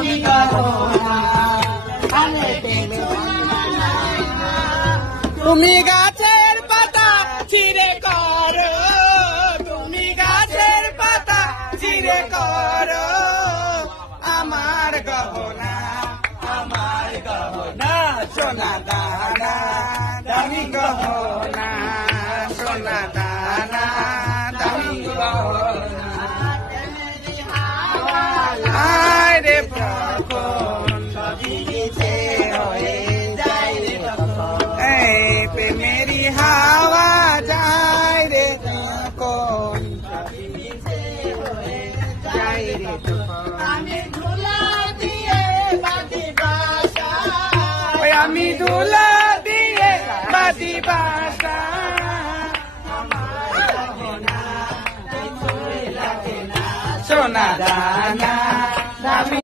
দামি গহনা তুমি গাছের পাতা ছিঁড়ে করো তুমি গাছের পাতা ছিঁড়ে করো আমার গহনা সোনা দানা দামি গহনা সোনা দানা দামি গহনা আয় রে প্রখন সবিছে হয়ে যায় রে এই প্রেমেরি হাওয়া যায় রে তখন সবিছে হয়ে যায় রে আমি ধুলা দিয়ে বাঁধি বাসা আমি ধুলা দিয়ে বাঁধি বাসা সোনা দানা